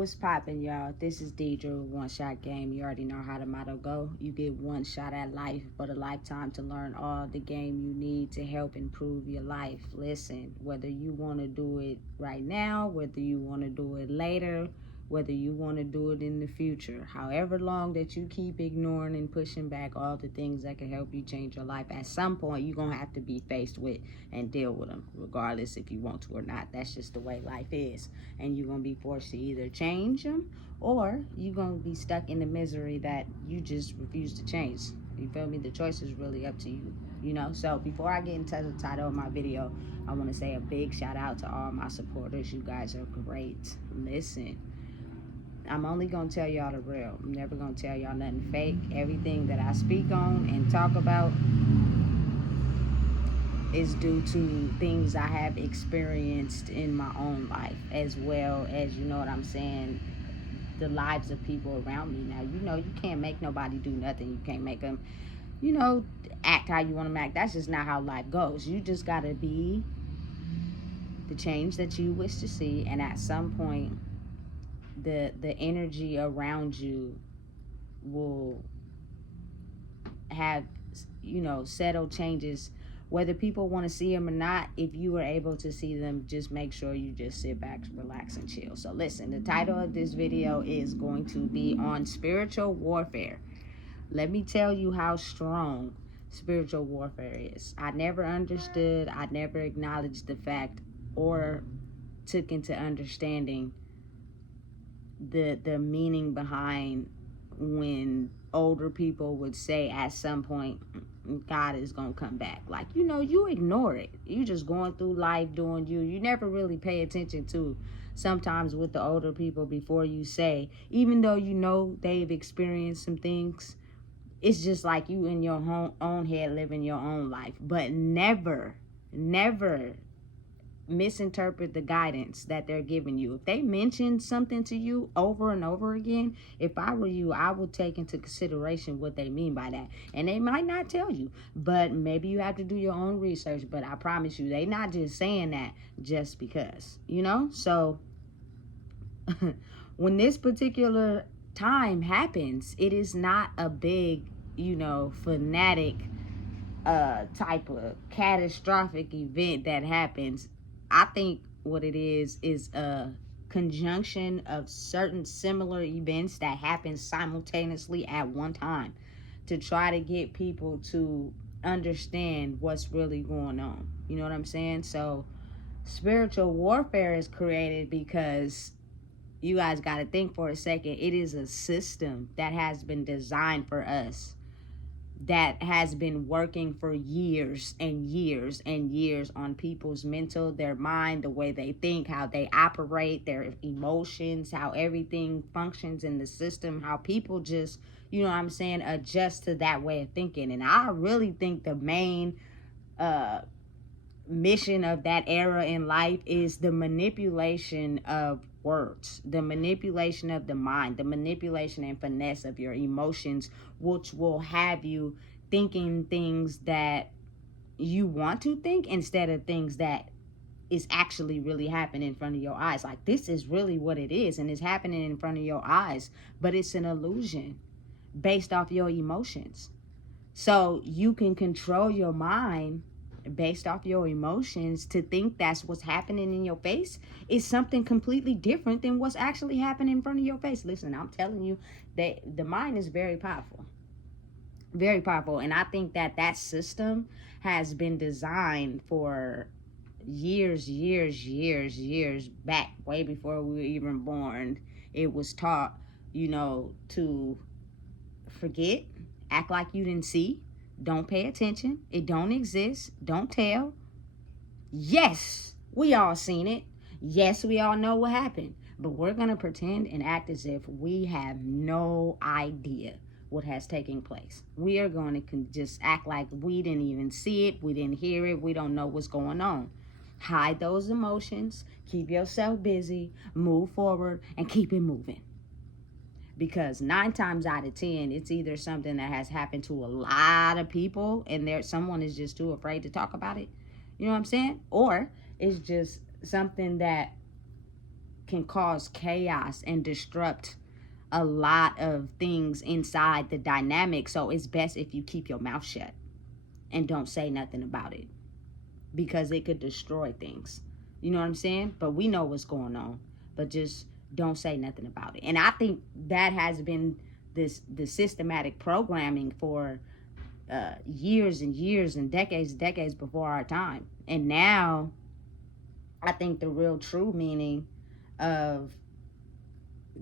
What's poppin', y'all? This is Deidre with One Shot Game. You already know how the motto go. You get one shot at life, but a lifetime to learn all the game you need to help improve your life. Listen, whether you want to do it right now, whether you want to do it later, whether you want to do it in the future, however long that you keep ignoring and pushing back all the things that can help you change your life, at some point you're going to have to be faced with and deal with them, regardless if you want to or not. That's just the way life is. And you're going to be forced to either change them, or you're going to be stuck in the misery that you just refuse to change. You feel me? The choice is really up to you. So before I get into the title of my video, I want to say a big shout out to all my supporters. You guys are great. Listen, I'm only going to tell y'all the real. I'm never going to tell y'all nothing fake. Everything that I speak on and talk about is due to things I have experienced in my own life, as well as, you know what I'm saying, the lives of people around me. Now, you can't make nobody do nothing. You can't make them, act how you want them to act. That's just not how life goes. You just got to be the change that you wish to see, and at some point, the energy around you will have, settle changes, whether people want to see them or not. If you are able to see them, just make sure you just sit back, relax, and chill. So listen, the title of this video is going to be on spiritual warfare. Let me tell you how strong spiritual warfare is. I never understood, I never acknowledged the fact or took into understanding the meaning behind when older people would say at some point God is gonna come back. Like, you ignore it. You just going through life doing you. You never really pay attention to sometimes with the older people before you say, even though they've experienced some things, it's just like you in your own head living your own life. But never misinterpret the guidance that they're giving you. If they mention something to you over and over again, if I were you, I would take into consideration what they mean by that. And they might not tell you, but maybe you have to do your own research. But I promise you, they not just saying that just because, So when this particular time happens, it is not a big, fanatic type of catastrophic event that happens. I think what it is a conjunction of certain similar events that happen simultaneously at one time to try to get people to understand what's really going on. You know what I'm saying? So spiritual warfare is created because you guys got to think for a second. It is a system that has been designed for us, that has been working for years and years and years on people's mental, their mind, the way they think, how they operate, their emotions, how everything functions in the system, how people just, adjust to that way of thinking. And I really think the main mission of that era in life is the manipulation of words, the manipulation of the mind, the manipulation and finesse of your emotions, which will have you thinking things that you want to think instead of things that is actually really happening in front of your eyes. Like, this is really what it is, and it's happening in front of your eyes, but it's an illusion based off your emotions. So you can control your mind based off your emotions to think that's what's happening in your face is something completely different than what's actually happening in front of your face. Listen, I'm telling you that the mind is very powerful. Very powerful. And I think that system has been designed for years back, way before we were even born. It was taught, to forget, act like you didn't see, don't pay attention, it don't exist, don't tell. Yes, we all seen it. Yes, we all know what happened. But we're going to pretend and act as if we have no idea what has taken place. We are going to just act like we didn't even see it, we didn't hear it, we don't know what's going on. Hide those emotions, keep yourself busy, move forward, and keep it moving. Because 9 times out of 10, it's either something that has happened to a lot of people and someone is just too afraid to talk about it. You know what I'm saying? Or it's just something that can cause chaos and disrupt a lot of things inside the dynamic. So it's best if you keep your mouth shut and don't say nothing about it, because it could destroy things. You know what I'm saying? But we know what's going on, but just don't say nothing about it. And I think that has been the systematic programming for years and years and decades before our time. And now I think the real true meaning of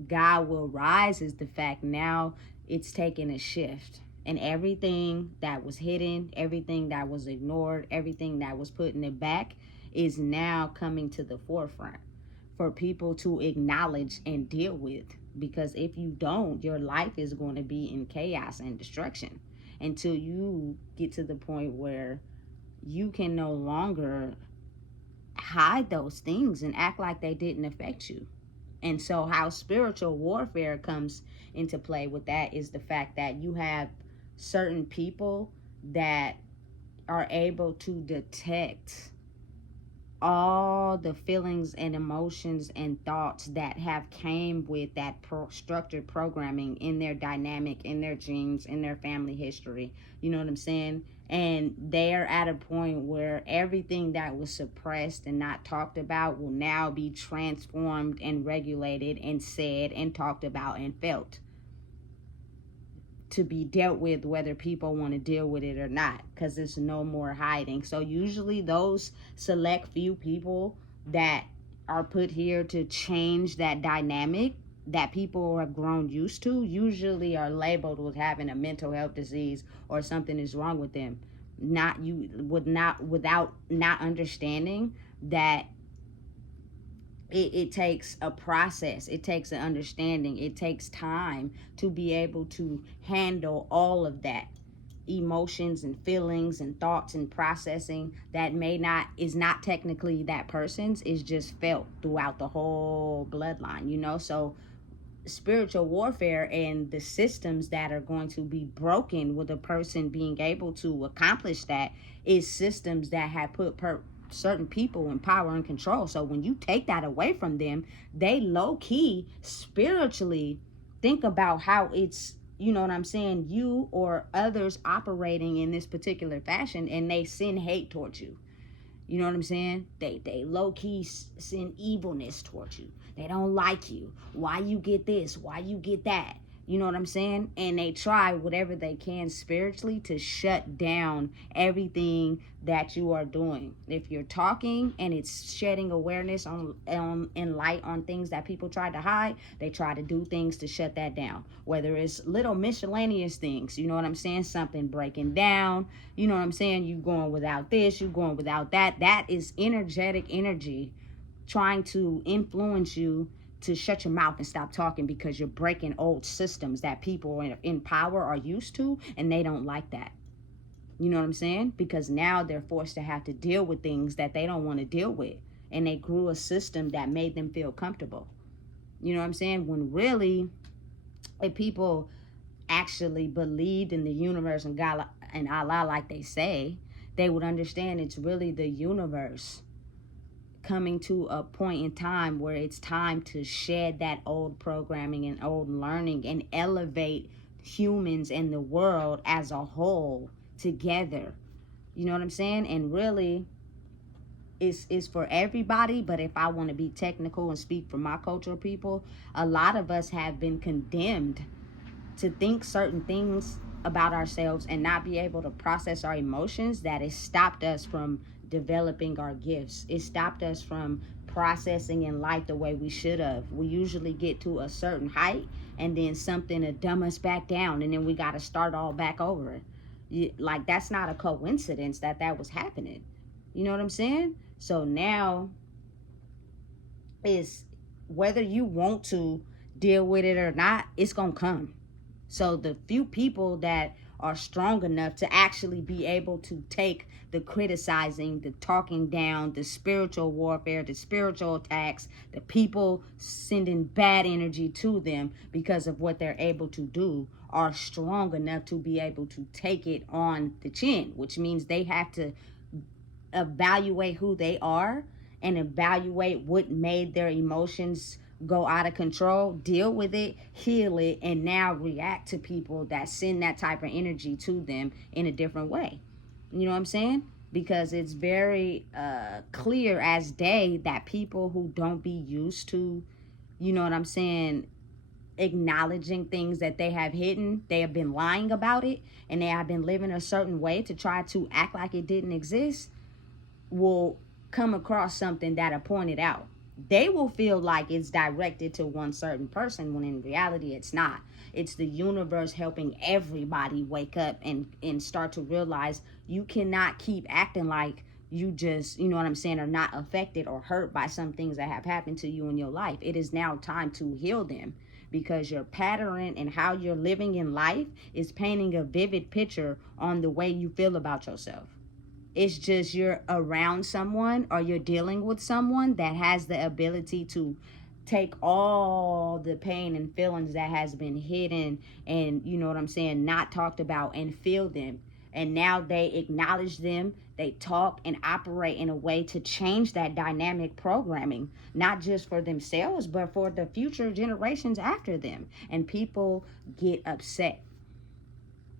God will rise is the fact now it's taking a shift. And everything that was hidden, everything that was ignored, everything that was put in the back is now coming to the forefront for people to acknowledge and deal with. Because if you don't, your life is going to be in chaos and destruction until you get to the point where you can no longer hide those things and act like they didn't affect you. And so how spiritual warfare comes into play with that is the fact that you have certain people that are able to detect all the feelings and emotions and thoughts that have came with that structured programming in their dynamic, in their genes, in their family history. You know what I'm saying? And they're at a point where everything that was suppressed and not talked about will now be transformed and regulated and said and talked about and felt, to be dealt with whether people want to deal with it or not, because there's no more hiding. So usually those select few people that are put here to change that dynamic that people have grown used to usually are labeled with having a mental health disease or something is wrong with them, not you would not without not understanding that it takes a process, it takes an understanding, it takes time to be able to handle all of that emotions and feelings and thoughts and processing that is not technically that person's, is just felt throughout the whole bloodline, you know. So spiritual warfare and the systems that are going to be broken with a person being able to accomplish that is systems that have put certain people in power and control. So when you take that away from them, they low-key spiritually think about how it's, you know what I'm saying, you or others operating in this particular fashion, and they send hate towards you. You know what I'm saying? They low-key send evilness towards you. They don't like you. Why you get this? Why you get that? You know what I'm saying? And they try whatever they can spiritually to shut down everything that you are doing. If you're talking and it's shedding awareness on and light on things that people try to hide, they try to do things to shut that down. Whether it's little miscellaneous things, you know what I'm saying? Something breaking down, you know what I'm saying? You going without this, you going without that. That is energetic energy trying to influence you to shut your mouth and stop talking, because you're breaking old systems that people in power are used to, and they don't like that. You know what I'm saying? Because now they're forced to have to deal with things that they don't want to deal with, and they grew a system that made them feel comfortable. You know what I'm saying? When really, if people actually believed in the universe and God and Allah like they say, they would understand it's really the universe coming to a point in time where it's time to shed that old programming and old learning and elevate humans and the world as a whole together. You know what I'm saying? And really, it's for everybody. But if I want to be technical and speak for my cultural people, a lot of us have been condemned to think certain things about ourselves and not be able to process our emotions, that has stopped us from developing our gifts. It stopped us from processing in life the way we should have. We usually get to a certain height and then something to dumb us back down, and then we got to start all back over. Like, that's not a coincidence that was happening. You know what I'm saying? So now is whether you want to deal with it or not, it's gonna come. So the few people that are strong enough to actually be able to take the criticizing, the talking down, the spiritual warfare, the spiritual attacks, the people sending bad energy to them because of what they're able to do, are strong enough to be able to take it on the chin, which means they have to evaluate who they are and evaluate what made their emotions go out of control, deal with it, heal it, and now react to people that send that type of energy to them in a different way. You know what I'm saying? Because it's very clear as day that people who don't be used to, you know what I'm saying, acknowledging things that they have hidden, they have been lying about it, and they have been living a certain way to try to act like it didn't exist, will come across something that are pointed out. They will feel like it's directed to one certain person when in reality it's not. It's the universe helping everybody wake up and start to realize you cannot keep acting like you just, you know what I'm saying, are not affected or hurt by some things that have happened to you in your life. It is now time to heal them, because your pattern and how you're living in life is painting a vivid picture on the way you feel about yourself. It's just you're around someone or you're dealing with someone that has the ability to take all the pain and feelings that has been hidden and, you know what I'm saying, not talked about, and feel them. And now they acknowledge them, they talk and operate in a way to change that dynamic programming, not just for themselves, but for the future generations after them. And people get upset,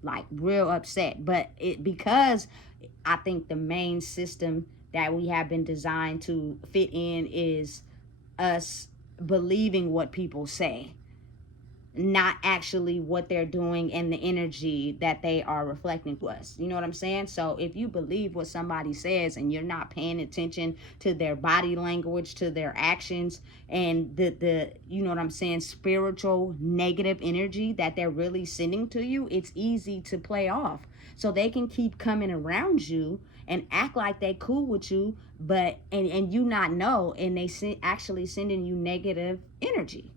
like real upset. But it, because I think the main system that we have been designed to fit in is us believing what people say, not actually what they're doing and the energy that they are reflecting to us. You know what I'm saying? So if you believe what somebody says and you're not paying attention to their body language, to their actions, and the you know what I'm saying, spiritual negative energy that they're really sending to you, it's easy to play off. So they can keep coming around you and act like they cool with you, but and you not know, and they actually sending you negative energy.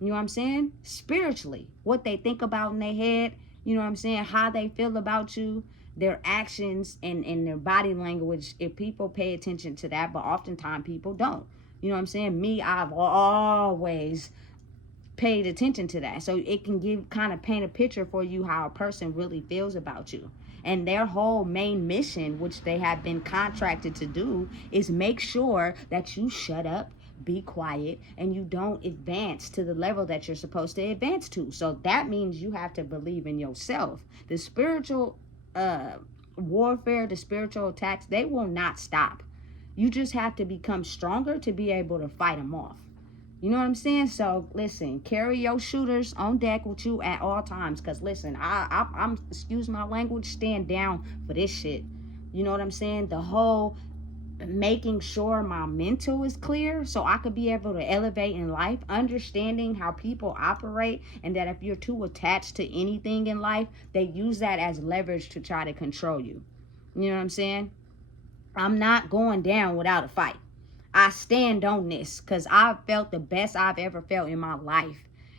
You know what I'm saying? Spiritually, what they think about in their head, you know what I'm saying? How they feel about you, their actions and their body language. If people pay attention to that, but oftentimes people don't. You know what I'm saying? Me, I've always paid attention to that. So it can give kind of paint a picture for you how a person really feels about you. And their whole main mission, which they have been contracted to do, is make sure that you shut up, be quiet, and you don't advance to the level that you're supposed to advance to. So that means you have to believe in yourself. The spiritual warfare, the spiritual attacks, they will not stop. You just have to become stronger to be able to fight them off. You know what I'm saying? So listen, carry your shooters on deck with you at all times. Cause listen, I'm excuse my language, stand down for this shit. You know what I'm saying? The whole making sure my mental is clear so I could be able to elevate in life, understanding how people operate, and that if you're too attached to anything in life, they use that as leverage to try to control you. You know what I'm saying? I'm not going down without a fight. I stand on this because I've felt the best I've ever felt in my life.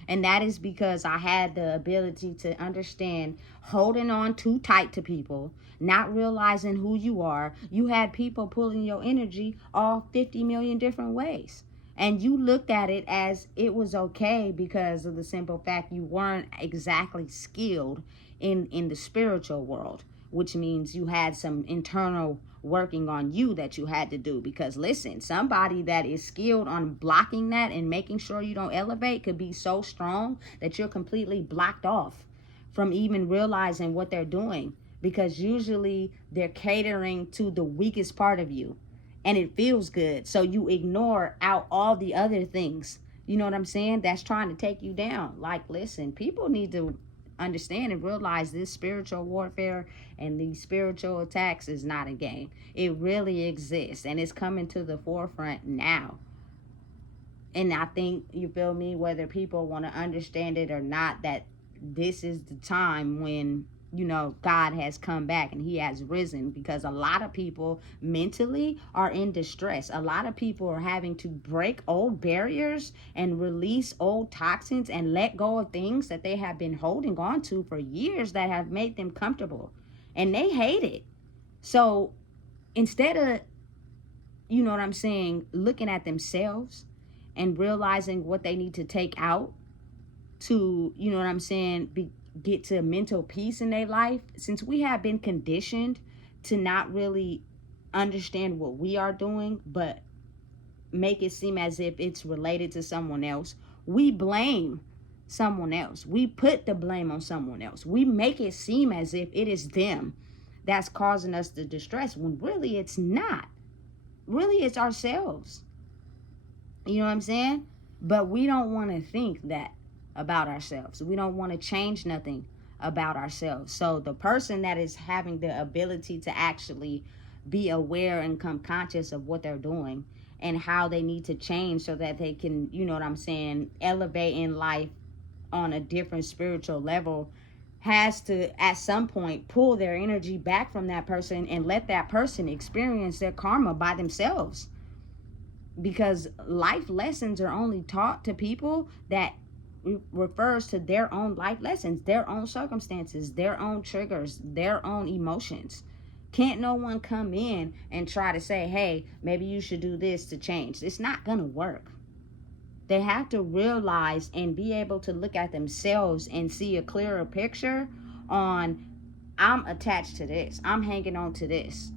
And that is because I had the ability to understand holding on too tight to people, not realizing who you are. You had people pulling your energy all 50 million different ways. And you looked at it as it was okay because of the simple fact you weren't exactly skilled in the spiritual world, which means you had some internal working on you that you had to do. Because listen, somebody that is skilled on blocking that and making sure you don't elevate could be so strong that you're completely blocked off from even realizing what they're doing, because usually they're catering to the weakest part of you and it feels good, so you ignore out all the other things, you know what I'm saying, that's trying to take you down. Like listen, people need to understand and realize this spiritual warfare and these spiritual attacks is not a game. It really exists, and it's coming to the forefront now. And I think, you feel me, whether people want to understand it or not, that this is the time when, you know, God has come back and he has risen, because a lot of people mentally are in distress. A lot of people are having to break old barriers and release old toxins and let go of things that they have been holding on to for years that have made them comfortable, and they hate it. So instead of, you know what I'm saying, looking at themselves and realizing what they need to take out to, you know what I'm saying, get to mental peace in their life, since we have been conditioned to not really understand what we are doing, but make it seem as if it's related to someone else. We blame someone else. We put the blame on someone else. We make it seem as if it is them that's causing us the distress, when really it's not. Really, it's ourselves. You know what I'm saying? But we don't want to think that about ourselves. We don't want to change nothing about ourselves. So the person that is having the ability to actually be aware and come conscious of what they're doing and how they need to change so that they can, you know what I'm saying, elevate in life on a different spiritual level, has to at some point pull their energy back from that person and let that person experience their karma by themselves. Because life lessons are only taught to people that refers to their own life lessons, their own circumstances, their own triggers, their own emotions. Can't no one come in and try to say, hey, maybe you should do this to change. It's not gonna work. They have to realize and be able to look at themselves and see a clearer picture on, I'm attached to this, I'm hanging on to this.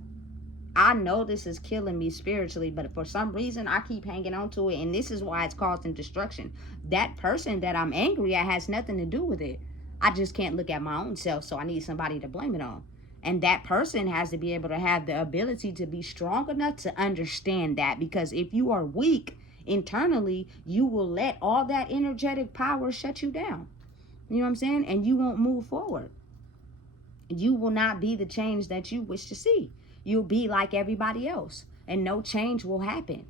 I know this is killing me spiritually, but for some reason I keep hanging on to it, and this is why it's causing destruction. That person that I'm angry at has nothing to do with it. I just can't look at my own self, so I need somebody to blame it on. And that person has to be able to have the ability to be strong enough to understand that, because if you are weak internally, you will let all that energetic power shut you down. You know what I'm saying? And you won't move forward. You will not be the change that you wish to see. You'll be like everybody else, and no change will happen.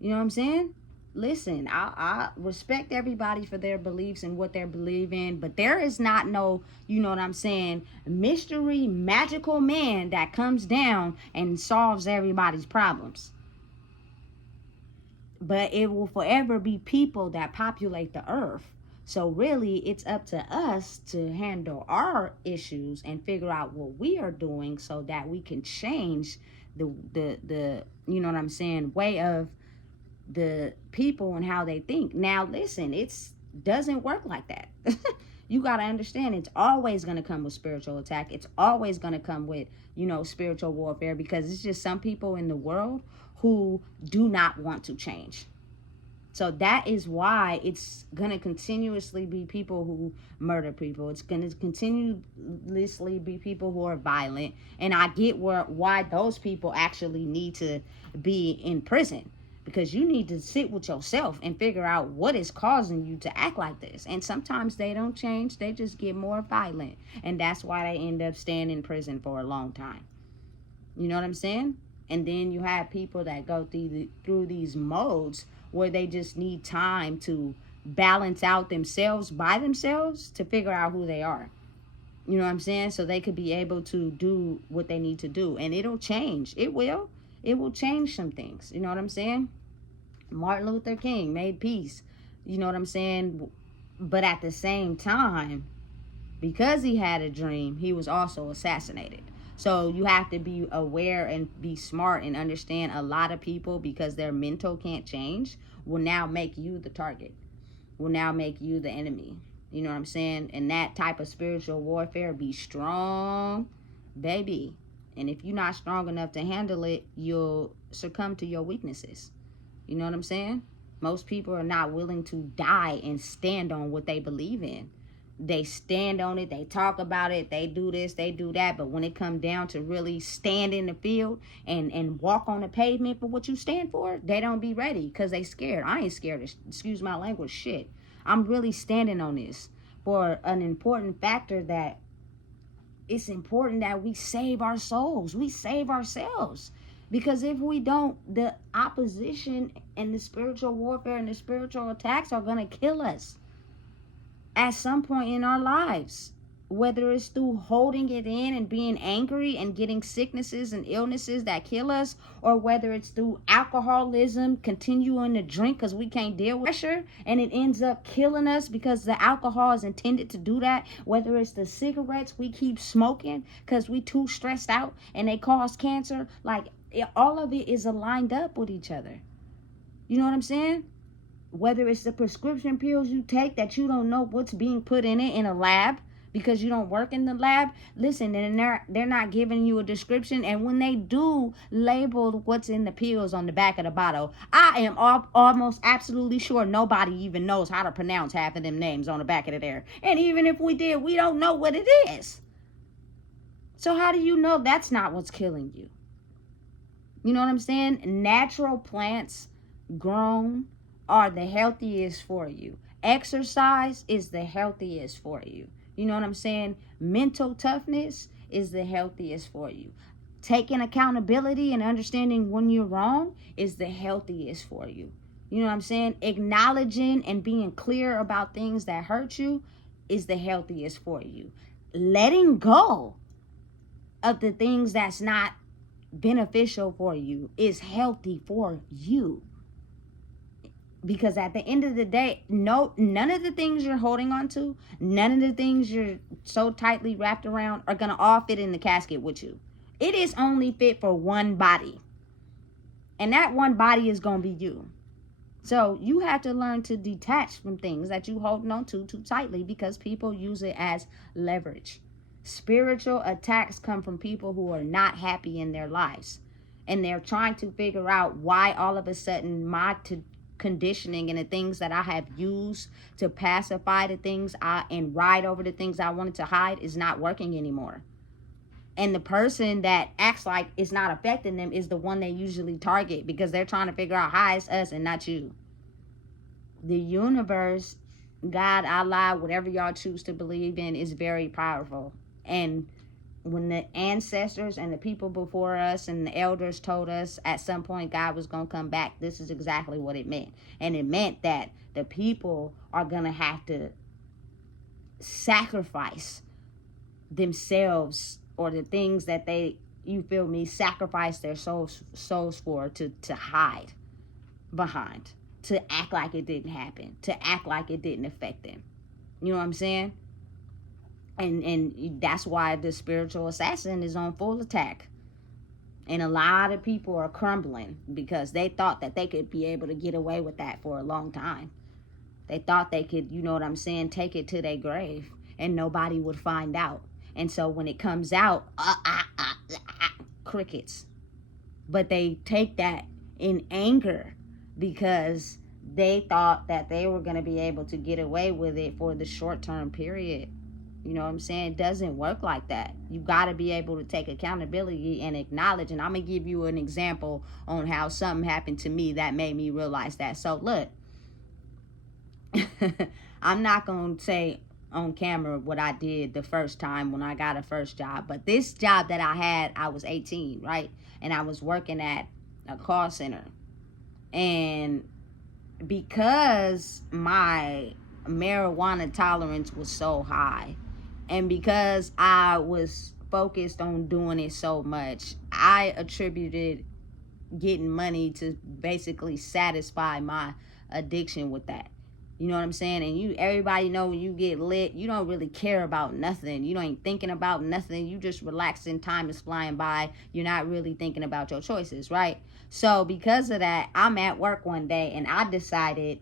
You know what I'm saying? Listen, I respect everybody for their beliefs and what they believe in, but there is not no, you know what I'm saying, mystery magical man that comes down and solves everybody's problems. But it will forever be people that populate the earth. So really, it's up to us to handle our issues and figure out what we are doing so that we can change the you know what I'm saying, way of the people and how they think. Now, listen, it's doesn't work like that. You got to understand, it's always going to come with spiritual attack. It's always going to come with, you know, spiritual warfare, because it's just some people in the world who do not want to change. So that is why it's going to continuously be people who murder people. It's going to continuously be people who are violent. And I get why those people actually need to be in prison, because you need to sit with yourself and figure out what is causing you to act like this. And sometimes they don't change. They just get more violent. And that's why they end up staying in prison for a long time. You know what I'm saying? And then you have people that go through these modes where they just need time to balance out themselves by themselves to figure out who they are. You know what I'm saying? So they could be able to do what they need to do. And it'll change. It will. It will change some things. You know what I'm saying? Martin Luther King made peace. You know what I'm saying? But at the same time, because he had a dream, he was also assassinated. So you have to be aware and be smart and understand a lot of people, because their mental can't change, will now make you the target, will now make you the enemy. You know what I'm saying? And that type of spiritual warfare, be strong, baby. And if you're not strong enough to handle it, you'll succumb to your weaknesses. You know what I'm saying? Most people are not willing to die and stand on what they believe in. They stand on it, they talk about it, they do this, they do that, but when it comes down to really stand in the field and walk on the pavement for what you stand for, they don't be ready, because they scared. I ain't scared of, excuse my language, shit. I'm really standing on this for an important factor, that it's important that we save our souls, we save ourselves. Because if we don't, the opposition and the spiritual warfare and the spiritual attacks are going to kill us at some point in our lives, whether it's through holding it in and being angry and getting sicknesses and illnesses that kill us, or whether it's through alcoholism, continuing to drink because we can't deal with pressure and it ends up killing us because the alcohol is intended to do that, whether it's the cigarettes we keep smoking because we too stressed out and they cause cancer. Like, all of it is aligned up with each other. You know what I'm saying? Whether it's the prescription pills you take that you don't know what's being put in it in a lab, because you don't work in the lab. Listen, and they're not giving you a description, and when they do label what's in the pills on the back of the bottle, I am almost absolutely sure nobody even knows how to pronounce half of them names on the back of it there. And even if we did, we don't know what it is. So how do you know that's not what's killing you? You know what I'm saying? Natural plants grown are the healthiest for you. Exercise is the healthiest for you. You know what I'm saying? Mental toughness is the healthiest for you. Taking accountability and understanding when you're wrong is the healthiest for you. You know what I'm saying? Acknowledging and being clear about things that hurt you is the healthiest for you. Letting go of the things that's not beneficial for you is healthy for you. Because at the end of the day, none of the things you're holding on to, none of the things you're so tightly wrapped around are going to all fit in the casket with you. It is only fit for one body. And that one body is going to be you. So you have to learn to detach from things that you holding on to too tightly, because people use it as leverage. Spiritual attacks come from people who are not happy in their lives. And they're trying to figure out why all of a sudden my conditioning and the things that I have used to pacify the things and ride over the things I wanted to hide is not working anymore. And the person that acts like it's not affecting them is the one they usually target, because they're trying to figure out how it's us and not you. The universe, God, Allah, whatever y'all choose to believe in, is very powerful. And when the ancestors and the people before us and the elders told us at some point God was going to come back, this is exactly what it meant. And it meant that the people are going to have to sacrifice themselves, or the things that they, you feel me, sacrifice their souls for, to hide behind, to act like it didn't happen, to act like it didn't affect them. You know what I'm saying? And that's why the spiritual assassin is on full attack. And a lot of people are crumbling because they thought that they could be able to get away with that for a long time. They thought they could, you know what I'm saying, take it to their grave and nobody would find out. And so when it comes out, crickets. But they take that in anger because they thought that they were going to be able to get away with it for the short-term period. You know what I'm saying? It doesn't work like that. You got to be able to take accountability and acknowledge. And I'm going to give you an example on how something happened to me that made me realize that. So look, I'm not going to say on camera what I did the first time when I got a first job. But this job that I had, I was 18, right? And I was working at a call center. And because my marijuana tolerance was so high, and because I was focused on doing it so much, I attributed getting money to basically satisfy my addiction with that. You know what I'm saying? And everybody know when you get lit, you don't really care about nothing. You ain't thinking about nothing. You just relaxing. Time is flying by. You're not really thinking about your choices, right? So because of that, I'm at work one day and I decided,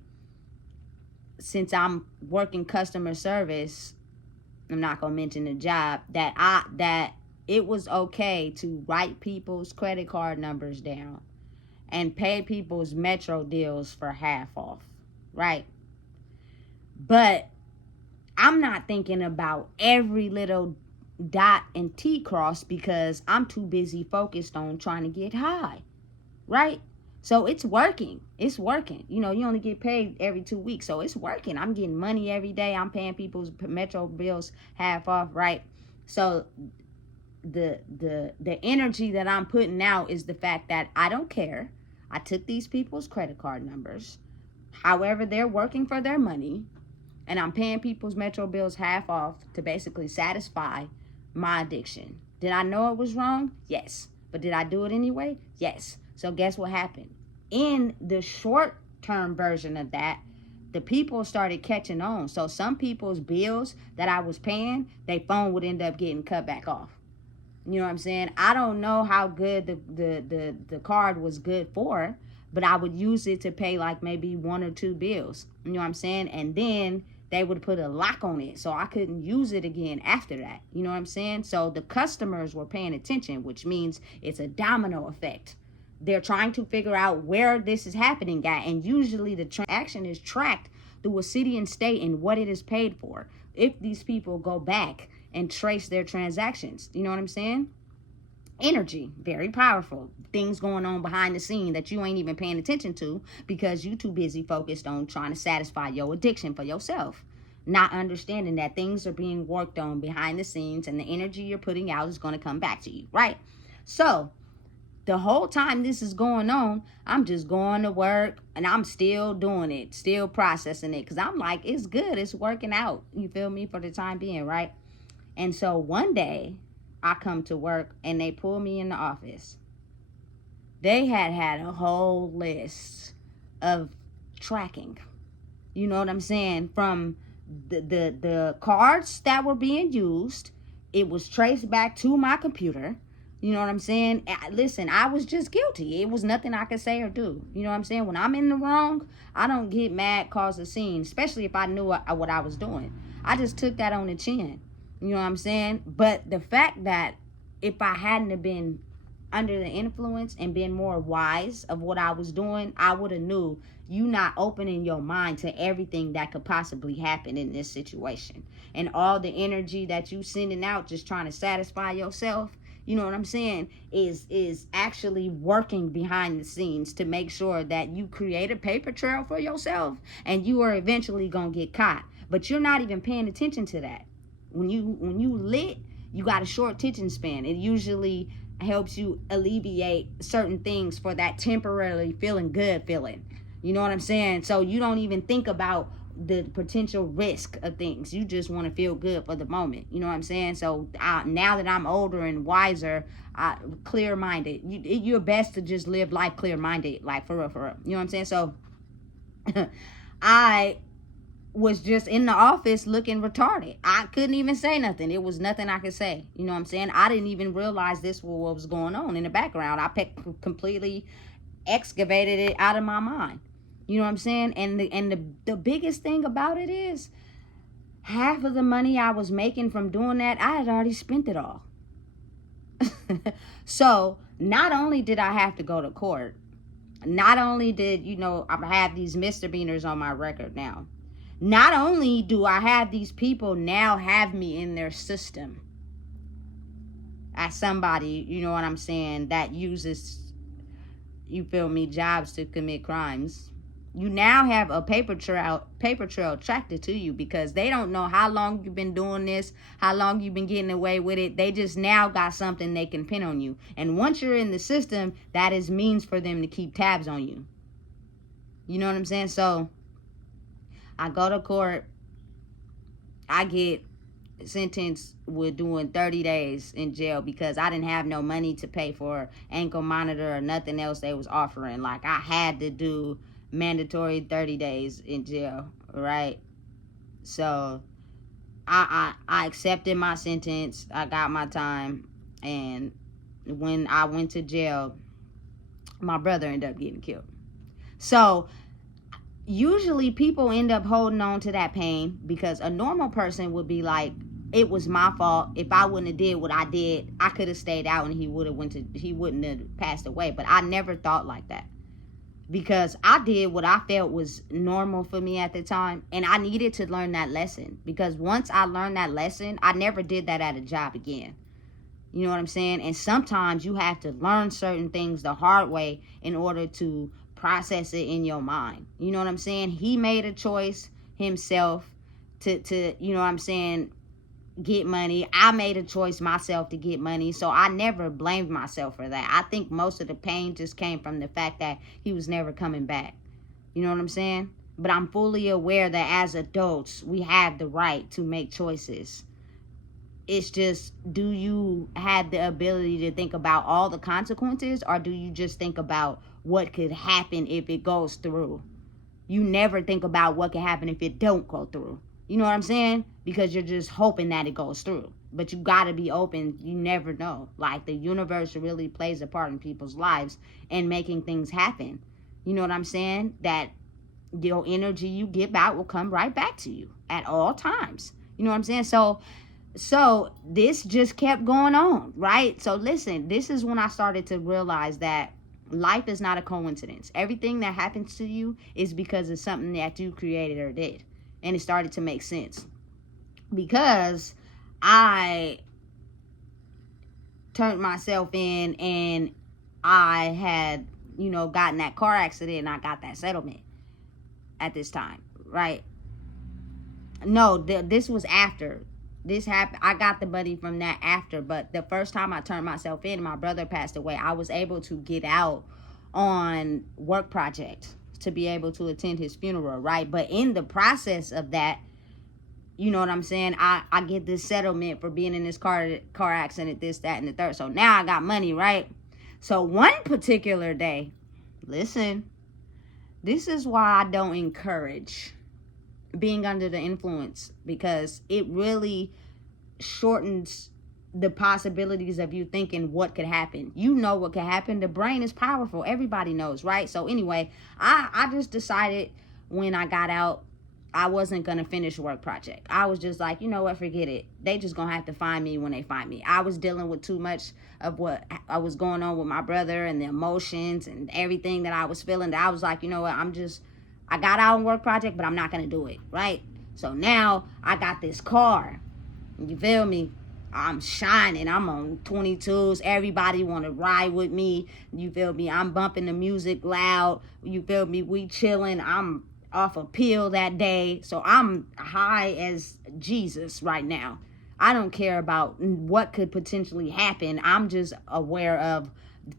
since I'm working customer service, I'm not gonna mention the job, that it was okay to write people's credit card numbers down and pay people's metro deals for half off, right? But I'm not thinking about every little dot and T cross because I'm too busy focused on trying to get high, right? So it's working. It's working. You know, you only get paid every 2 weeks. So it's working. I'm getting money every day. I'm paying people's metro bills half off, right? So the energy that I'm putting out is the fact that I don't care. I took these people's credit card numbers. However, they're working for their money. And I'm paying people's metro bills half off to basically satisfy my addiction. Did I know it was wrong? Yes. But did I do it anyway? Yes. So guess what happened? In the short-term version of that, the people started catching on. So some people's bills that I was paying, their phone would end up getting cut back off. You know what I'm saying? I don't know how good the card was good for, but I would use it to pay like maybe 1 or 2 bills. You know what I'm saying? And then they would put a lock on it so I couldn't use it again after that. You know what I'm saying? So the customers were paying attention, which means it's a domino effect. They're trying to figure out where this is happening at, and usually the transaction is tracked through a city and state and what it is paid for. If these people go back and trace their transactions, you know what I'm saying? Energy, very powerful. Things going on behind the scene that you ain't even paying attention to because you too busy focused on trying to satisfy your addiction for yourself. Not understanding that things are being worked on behind the scenes and the energy you're putting out is going to come back to you, right? So the whole time this is going on, I'm just going to work and I'm still doing it, still processing it, because I'm like, it's good, it's working out, you feel me, for the time being, right? And so one day I come to work and they pull me in the office. They had a whole list of tracking, you know what I'm saying, from the cards that were being used. It was traced back to my computer. You know what I'm saying? Listen, I was just guilty. It was nothing I could say or do. You know what I'm saying? When I'm in the wrong, I don't get mad, cause a scene, especially if I knew what I was doing. I just took that on the chin. You know what I'm saying? But the fact that if I hadn't have been under the influence and been more wise of what I was doing, I would have knew you not opening your mind to everything that could possibly happen in this situation. And all the energy that you sending out just trying to satisfy yourself, you know what I'm saying, is actually working behind the scenes to make sure that you create a paper trail for yourself, and you are eventually gonna get caught. But you're not even paying attention to that. When you lit, you got a short attention span. It usually helps you alleviate certain things for that temporarily feeling good feeling. You know what I'm saying? So you don't even think about the potential risk of things. You just want to feel good for the moment. You know what I'm saying? So now that I'm older and wiser, clear-minded, you're best to just live life clear-minded, like for real. You know what I'm saying? So I was just in the office looking retarded. I couldn't even say nothing. It was nothing I could say. You know what I'm saying? I didn't even realize this was what was going on in the background. I completely excavated it out of my mind. You know what I'm saying? And the biggest thing about it is half of the money I was making from doing that, I had already spent it all. So not only did I have to go to court, not only did, I have these misdemeanors on my record now, not only do I have these people now have me in their system as somebody, you know what I'm saying, that uses, you feel me, jobs to commit crimes. You now have a paper trail attracted to you because they don't know how long you've been doing this, how long you've been getting away with it. They just now got something they can pin on you. And once you're in the system, that is means for them to keep tabs on you. You know what I'm saying? So I go to court. I get sentenced with doing 30 days in jail because I didn't have no money to pay for ankle monitor or nothing else they was offering. Like, I had to do mandatory 30 days in jail, right? So I accepted my sentence. I got my time. And when I went to jail, my brother ended up getting killed. So usually people end up holding on to that pain because a normal person would be like, it was my fault. If I wouldn't have did what I did, I could have stayed out and he wouldn't have passed away. But I never thought like that because I did what I felt was normal for me at the time, and I needed to learn that lesson because once I learned that lesson, I never did that at a job again. You know what I'm saying? And sometimes you have to learn certain things the hard way in order to process it in your mind. You know what I'm saying? He made a choice himself to you know what I'm saying, get money. I made a choice myself to get money. So I never blamed myself for that. I think most of the pain just came from the fact that he was never coming back. You know what I'm saying? But I'm fully aware that as adults, we have the right to make choices. It's just, do you have the ability to think about all the consequences, or do you just think about what could happen if it goes through? You never think about what could happen if it don't go through. You know what I'm saying? Because you're just hoping that it goes through. But you got to be open. You never know. Like, the universe really plays a part in people's lives and making things happen. You know what I'm saying? That your energy you give out will come right back to you at all times. You know what I'm saying? So this just kept going on, right? So listen, this is when I started to realize that life is not a coincidence. Everything that happens to you is because of something that you created or did. And it started to make sense. Because I turned myself in and I had, gotten that car accident and I got that settlement at this time, right? No, this was after. This happened. I got the money from that after, but the first time I turned myself in, my brother passed away. I was able to get out on work projects to be able to attend his funeral, right? But in the process of that, you know what I'm saying? I get this settlement for being in this car accident, this, that, and the third. So now I got money, right? So one particular day, listen, this is why I don't encourage being under the influence, because it really shortens the possibilities of you thinking what could happen. You know what could happen. The brain is powerful. Everybody knows, right? So anyway, I just decided when I got out, I wasn't going to finish a work project. I was just like, you know what, forget it. They just going to have to find me when they find me. I was dealing with too much of what I was going on with my brother and the emotions and everything that I was feeling. That I was like, you know what, I got out on work project, but I'm not going to do it, right? So now I got this car. You feel me? I'm shining. I'm on 22s. Everybody want to ride with me. You feel me? I'm bumping the music loud. You feel me? We chilling. I'm off a pill that day. So I'm high as Jesus right now. I don't care about what could potentially happen. I'm just aware of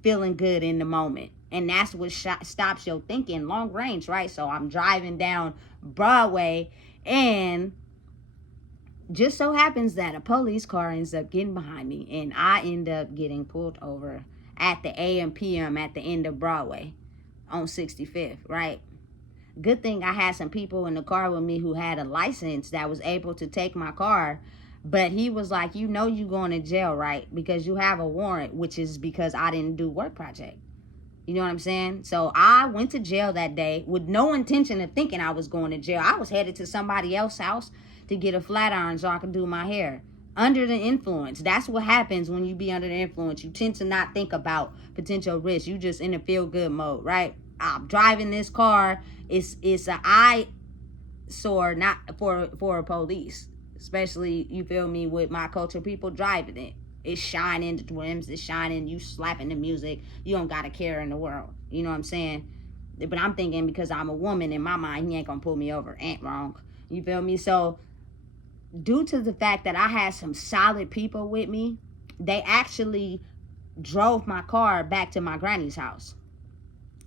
feeling good in the moment. And that's what stops your thinking long range, right? So I'm driving down Broadway, and just so happens that a police car ends up getting behind me, and I end up getting pulled over at the AM PM at the end of Broadway on 65th, right? Good thing I had some people in the car with me who had a license that was able to take my car. But he was like, you going to jail, right? Because you have a warrant, which is because I didn't do work project. You know what I'm saying? So I went to jail that day with no intention of thinking I was going to jail. I was headed to somebody else's house to get a flat iron so I could do my hair. Under the influence. That's what happens when you be under the influence. You tend to not think about potential risks. You just in a feel-good mode, right? I'm driving this car. It's an eyesore not for police. Especially, you feel me, with my culture, people driving it. It's shining, the rims is shining, you slapping the music. You don't got a care in the world. You know what I'm saying? But I'm thinking because I'm a woman, in my mind, he ain't gonna pull me over. Ain't wrong. You feel me? So, due to the fact that I had some solid people with me, they actually drove my car back to my granny's house.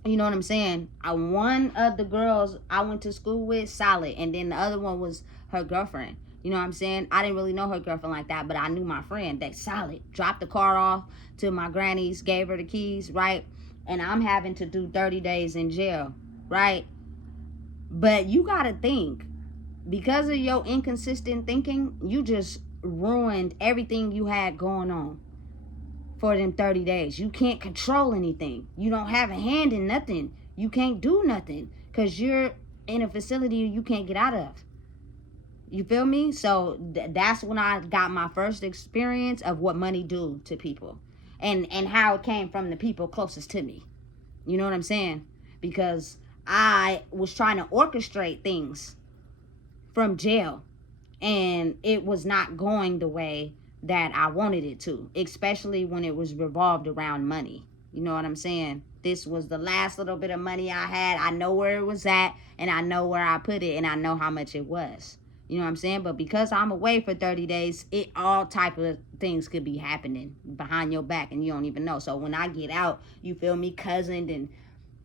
You know what I'm saying? One of the girls I went to school with, solid. And then the other one was her girlfriend. You know what I'm saying? I didn't really know her girlfriend like that, but I knew my friend. That's solid. Dropped the car off to my granny's, gave her the keys, right? And I'm having to do 30 days in jail, right? But you got to think, because of your inconsistent thinking, you just ruined everything you had going on for them 30 days. You can't control anything. You don't have a hand in nothing. You can't do nothing because you're in a facility you can't get out of. You feel me? So that's when I got my first experience of what money do to people, and how it came from the people closest to me. You know what I'm saying? Because I was trying to orchestrate things from jail, and it was not going the way that I wanted it to, especially when it was revolved around money. You know what I'm saying? This was the last little bit of money I had. I know where it was at, and I know where I put it, and I know how much it was. You know what I'm saying? But because I'm away for 30 days, all type of things could be happening behind your back and you don't even know. So when I get out, you feel me, cousined and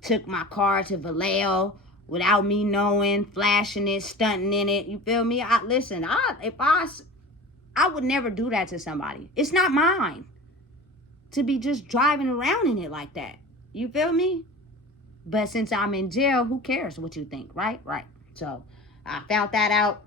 took my car to Vallejo without me knowing, flashing it, stunting in it. You feel me? I would never do that to somebody. It's not mine to be just driving around in it like that. You feel me? But since I'm in jail, who cares what you think, right? Right. So I found that out.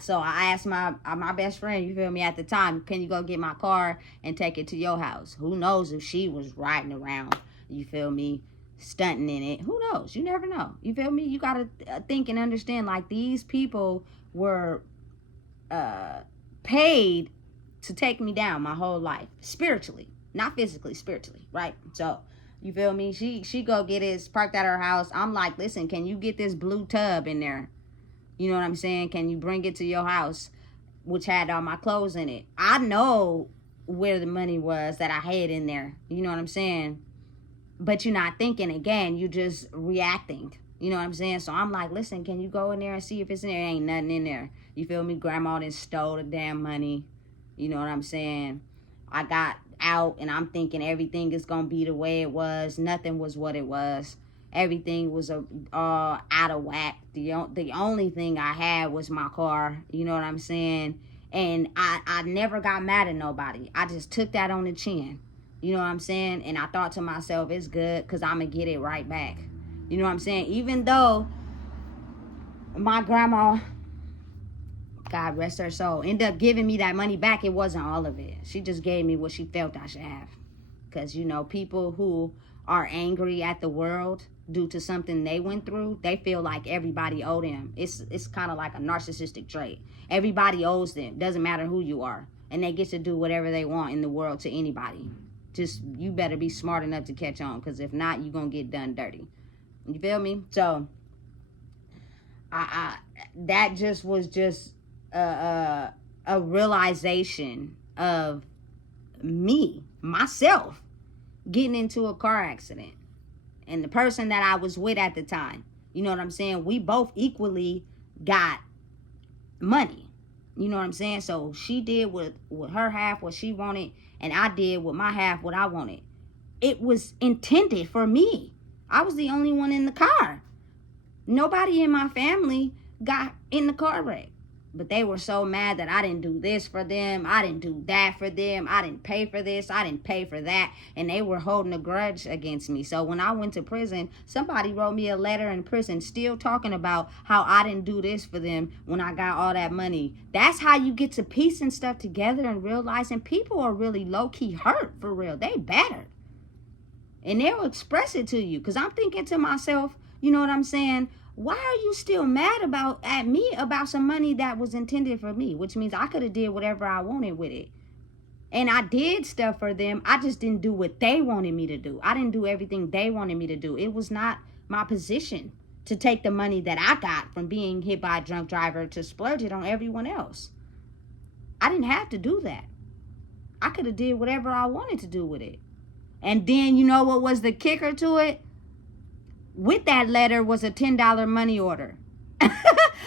So I asked my best friend, you feel me, at the time, can you go get my car and take it to your house? Who knows if she was riding around, you feel me, stunting in it. Who knows? You never know. You feel me? You gotta think and understand, like, these people were paid to take me down my whole life, spiritually, not physically, spiritually, right? So you feel me? She go get it parked at her house. I'm like, listen, can you get this blue tub in there? You know what I'm saying? Can you bring it to your house, which had all my clothes in it? I know where the money was that I had in there. You know what I'm saying? But you're not thinking again. You just reacting. You know what I'm saying? So I'm like, listen, can you go in there and see if it's in there? Ain't nothing in there. You feel me? Grandma done stole the damn money. You know what I'm saying? I got out and I'm thinking everything is going to be the way it was. Nothing was what it was. Everything was out of whack. The only thing I had was my car. You know what I'm saying? And I never got mad at nobody. I just took that on the chin. You know what I'm saying? And I thought to myself, it's good because I'm going to get it right back. You know what I'm saying? Even though my grandma, God rest her soul, ended up giving me that money back, it wasn't all of it. She just gave me what she felt I should have. Because, you know, people who are angry at the world due to something they went through, they feel like everybody owed them. It's kind of like a narcissistic trait. Everybody owes them. Doesn't matter who you are. And they get to do whatever they want in the world to anybody. Just, you better be smart enough to catch on. Because if not, you're going to get done dirty. You feel me? So, that just was just a realization of me, myself, getting into a car accident. And the person that I was with at the time, you know what I'm saying? We both equally got money. You know what I'm saying? So she did with her half what she wanted, and I did with my half what I wanted. It was intended for me. I was the only one in the car. Nobody in my family got in the car wreck. But they were so mad that I didn't do this for them. I didn't do that for them. I didn't pay for this. I didn't pay for that. And they were holding a grudge against me. So when I went to prison, somebody wrote me a letter in prison still talking about how I didn't do this for them when I got all that money. That's how you get to piecing stuff together and realizing people are really low-key hurt for real. They battered. And they'll express it to you. Because I'm thinking to myself, you know what I'm saying? Why are you still mad at me about some money that was intended for me? Which means I could have did whatever I wanted with it. And I did stuff for them. I just didn't do what they wanted me to do. I didn't do everything they wanted me to do. It was not my position to take the money that I got from being hit by a drunk driver to splurge it on everyone else. I didn't have to do that. I could have did whatever I wanted to do with it. And then, you know what was the kicker to it? With that letter was a $10 money order.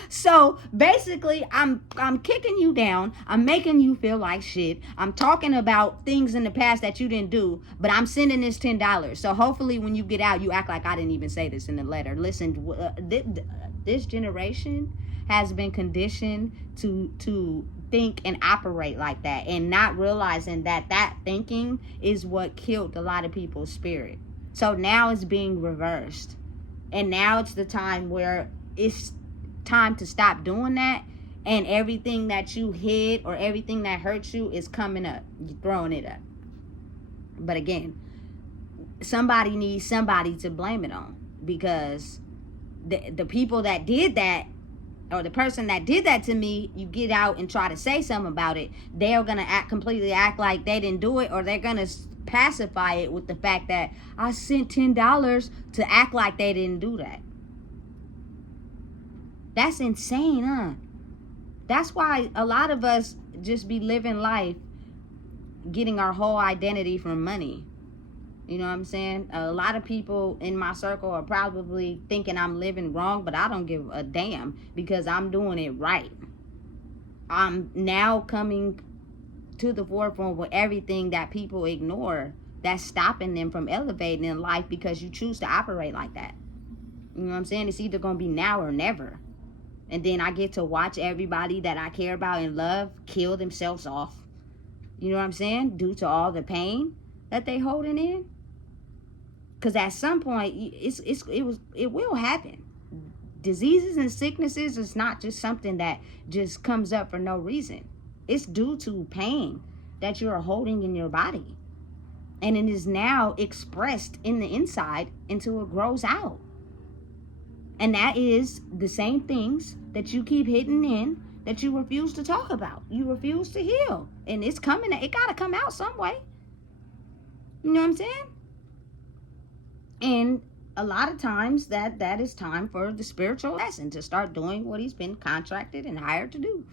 So basically, I'm kicking you down. I'm making you feel like shit. I'm talking about things in the past that you didn't do, but I'm sending this $10. So hopefully when you get out, you act like I didn't even say this in the letter. Listen, this generation has been conditioned to think and operate like that, and not realizing that thinking is what killed a lot of people's spirit. So now it's being reversed. And now it's the time where it's time to stop doing that. And everything that you hid or everything that hurts you is coming up. You're throwing it up. But again, somebody needs somebody to blame it on. Because the people that did that, or the person that did that to me, you get out and try to say something about it, they're going to completely act like they didn't do it, or they're going to pacify it with the fact that I sent $10 to act like they didn't do that. That's insane, huh? That's why a lot of us just be living life getting our whole identity from money. You know what I'm saying? A lot of people in my circle are probably thinking I'm living wrong, but I don't give a damn because I'm doing it right. I'm now coming to the forefront with everything that people ignore that's stopping them from elevating in life because you choose to operate like that. You know what I'm saying? It's either going to be now or never. And then I get to watch everybody that I care about and love kill themselves off. You know what I'm saying? Due to all the pain that they holding in. Because at some point, it will happen. Diseases and sicknesses is not just something that just comes up for no reason. It's due to pain that you're holding in your body. And it is now expressed in the inside until it grows out. And that is the same things that you keep hitting in that you refuse to talk about. You refuse to heal. And it's coming, it got to come out some way. You know what I'm saying? And a lot of times that is time for the spiritual lesson to start doing what he's been contracted and hired to do.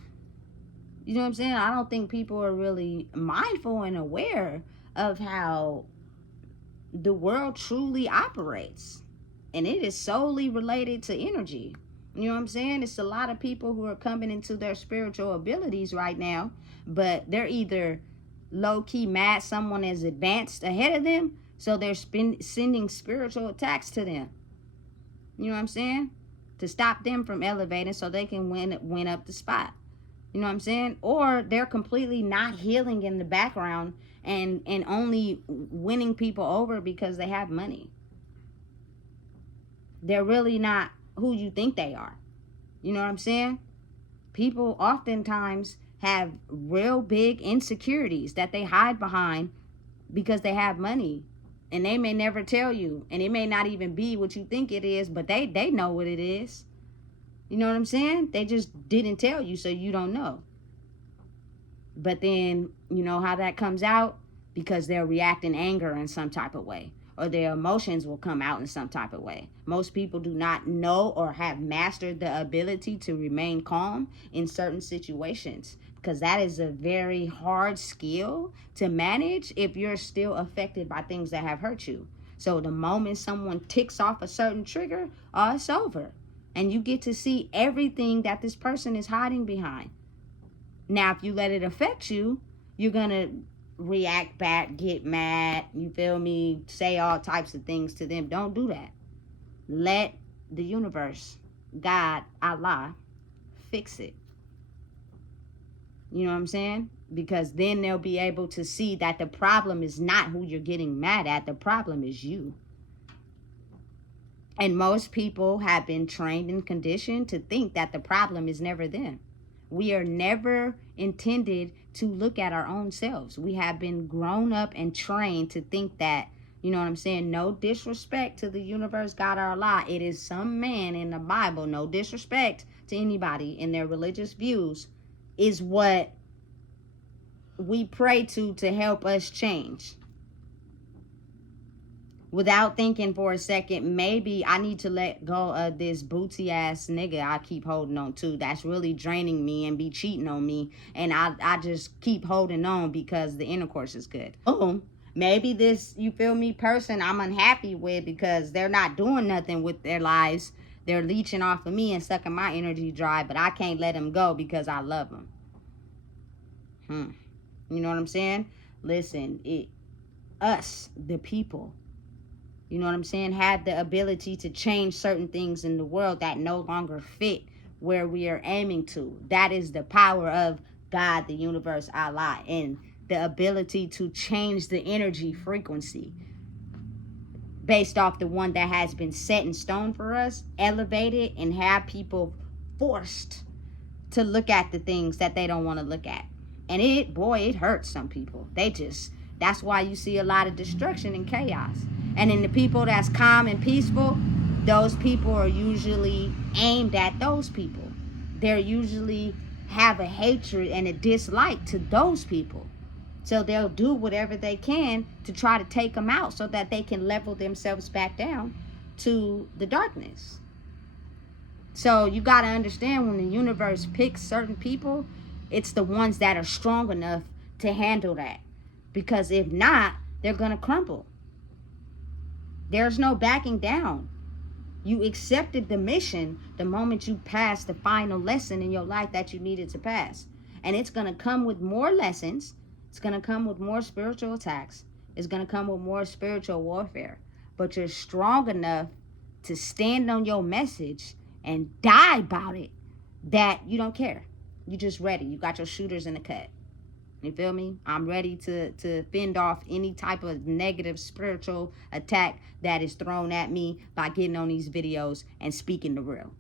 You know what I'm saying? I don't think people are really mindful and aware of how the world truly operates. And it is solely related to energy. You know what I'm saying? It's a lot of people who are coming into their spiritual abilities right now, but they're either low-key mad someone is advanced ahead of them, so they're sending spiritual attacks to them. You know what I'm saying? To stop them from elevating so they can win up the spot. You know what I'm saying? Or they're completely not healing in the background and only winning people over because they have money. They're really not who you think they are. You know what I'm saying? People oftentimes have real big insecurities that they hide behind because they have money. And they may never tell you. And it may not even be what you think it is, but they know what it is. You know what I'm saying? They just didn't tell you, so you don't know. But then, you know how that comes out? Because they'll react in anger in some type of way. Or their emotions will come out in some type of way. Most people do not know or have mastered the ability to remain calm in certain situations, because that is a very hard skill to manage if you're still affected by things that have hurt you. So the moment someone ticks off a certain trigger, it's over. And you get to see everything that this person is hiding behind. Now, if you let it affect you, you're going to react back, get mad, you feel me, say all types of things to them. Don't do that. Let the universe, God, Allah, fix it. You know what I'm saying? Because then they'll be able to see that the problem is not who you're getting mad at. The problem is you. And most people have been trained and conditioned to think that the problem is never them. We are never intended to look at our own selves. We have been grown up and trained to think that, you know what I'm saying? No disrespect to the universe, God, or Allah. It is some man in the Bible, no disrespect to anybody in their religious views, is what we pray to help us change. Without thinking for a second, maybe I need to let go of this booty ass nigga I keep holding on to that's really draining me and be cheating on me, and I just keep holding on because the intercourse is good. Boom. Maybe this, you feel me, person I'm unhappy with because they're not doing nothing with their lives. They're leeching off of me and sucking my energy dry, but I can't let them go because I love them. You know what I'm saying? Listen, us, the people, you know what I'm saying, have the ability to change certain things in the world that no longer fit where we are aiming to. That is the power of God, the universe, Allah, and the ability to change the energy frequency based off the one that has been set in stone for us, elevated, and have people forced to look at the things that they don't want to look at. And it hurts some people. That's why you see a lot of destruction and chaos. And in the people that's calm and peaceful, those people are usually aimed at those people. They're usually have a hatred and a dislike to those people. So they'll do whatever they can to try to take them out so that they can level themselves back down to the darkness. So you got to understand, when the universe picks certain people, it's the ones that are strong enough to handle that. Because if not, they're going to crumble. There's no backing down. You accepted the mission the moment you passed the final lesson in your life that you needed to pass. And it's going to come with more lessons. It's going to come with more spiritual attacks. It's going to come with more spiritual warfare. But you're strong enough to stand on your message and die about it that you don't care. You're just ready. You got your shooters in the cut. You feel me? I'm ready to fend off any type of negative spiritual attack that is thrown at me by getting on these videos and speaking the real.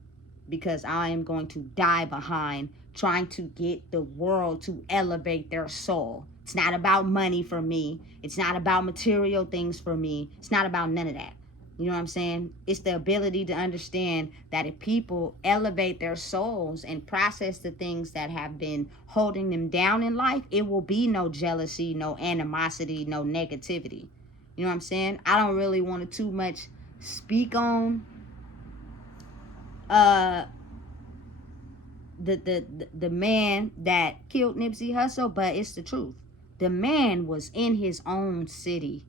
because I am going to die behind trying to get the world to elevate their soul. It's not about money for me. It's not about material things for me. It's not about none of that. You know what I'm saying? It's the ability to understand that if people elevate their souls and process the things that have been holding them down in life, it will be no jealousy, no animosity, no negativity. You know what I'm saying? I don't really want to too much speak on the man that killed Nipsey Hussle, but it's the truth. The man was in his own city,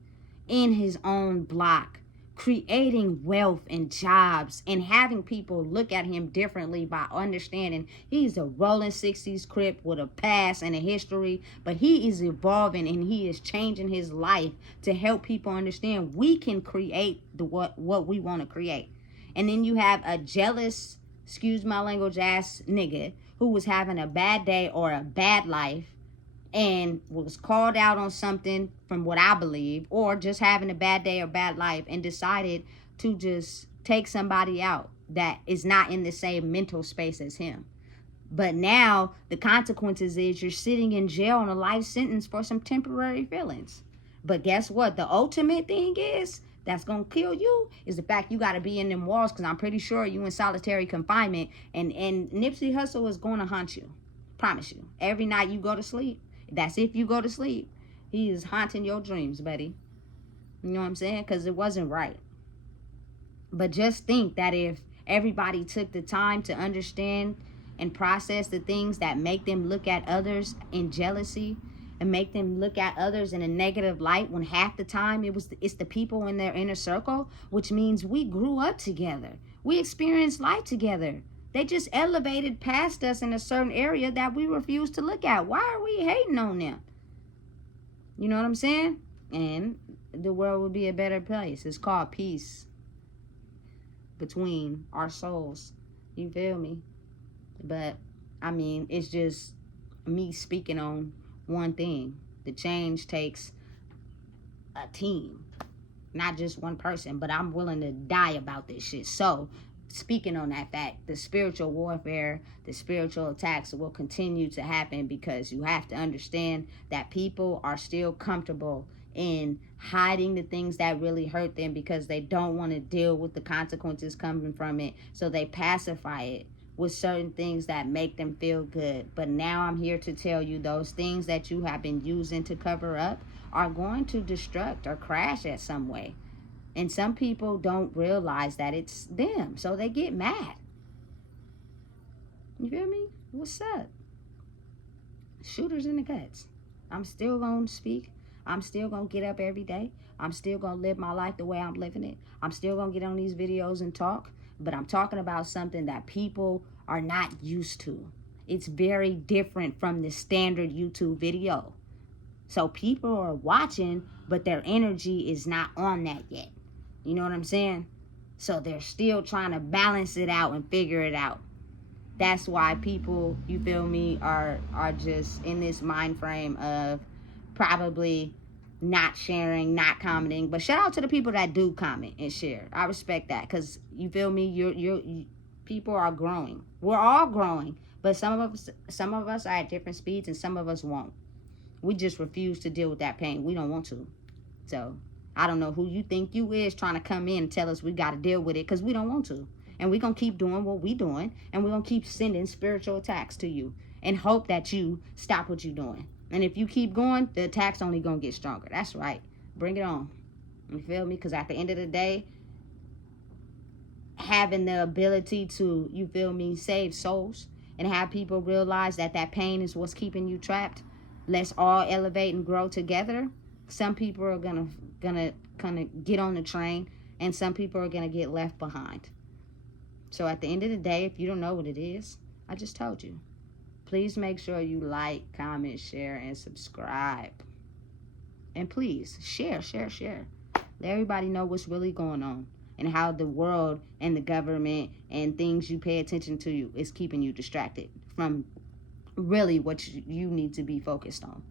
in his own block, creating wealth and jobs and having people look at him differently by understanding he's a rolling 60s Crip with a past and a history, but he is evolving and he is changing his life to help people understand we can create what we want to create. And then you have a jealous, excuse my language, ass nigga who was having a bad day or a bad life and was called out on something from what I believe, or just having a bad day or bad life and decided to just take somebody out that is not in the same mental space as him. But now the consequences is you're sitting in jail on a life sentence for some temporary feelings. But guess what? The ultimate thing is that's going to kill you is the fact you got to be in them walls, because I'm pretty sure you in solitary confinement, and Nipsey Hussle is going to haunt you. Promise you. Every night you go to sleep. That's if you go to sleep. He is haunting your dreams, buddy. You know what I'm saying? Because it wasn't right. But just think that if everybody took the time to understand and process the things that make them look at others in jealousy and make them look at others in a negative light, when half the time it's the people in their inner circle, which means we grew up together. We experienced life together. They just elevated past us in a certain area that we refuse to look at. Why are we hating on them? You know what I'm saying? And the world would be a better place. It's called peace between our souls. You feel me? But, I mean, it's just me speaking on one thing. The change takes a team, not just one person. But I'm willing to die about this shit. So, speaking on that fact, the spiritual warfare, the spiritual attacks will continue to happen, because you have to understand that people are still comfortable in hiding the things that really hurt them because they don't want to deal with the consequences coming from it. So they pacify it with certain things that make them feel good. But now I'm here to tell you those things that you have been using to cover up are going to destruct or crash at some way. And some people don't realize that it's them, so they get mad. You feel me? What's up? Shooters in the guts. I'm still going to speak. I'm still going to get up every day. I'm still going to live my life the way I'm living it. I'm still going to get on these videos and talk. But I'm talking about something that people are not used to. It's very different from the standard YouTube video. So people are watching, but their energy is not on that yet. You know what I'm saying? So they're still trying to balance it out and figure it out. That's why people, you feel me, are just in this mind frame of probably not sharing, not commenting. But shout out to the people that do comment and share. I respect that, because you feel me, you people are growing. We're all growing, but some of us are at different speeds and some of us won't. We just refuse to deal with that pain. We don't want to. So I don't know who you think you is trying to come in and tell us we got to deal with it, because we don't want to. And we're going to keep doing what we doing, and we're going to keep sending spiritual attacks to you and hope that you stop what you're doing. And if you keep going, the attack's only going to get stronger. That's right. Bring it on. You feel me? Because at the end of the day, having the ability to, you feel me, save souls and have people realize that that pain is what's keeping you trapped. Let's all elevate and grow together. Some people are gonna kind of get on the train, and some people are gonna get left behind. So at the end of the day, if you don't know what it is, I just told you. Please make sure you like, comment, share, and subscribe. And please share. Let everybody know what's really going on and how the world and the government and things you pay attention to is keeping you distracted from really what you need to be focused on.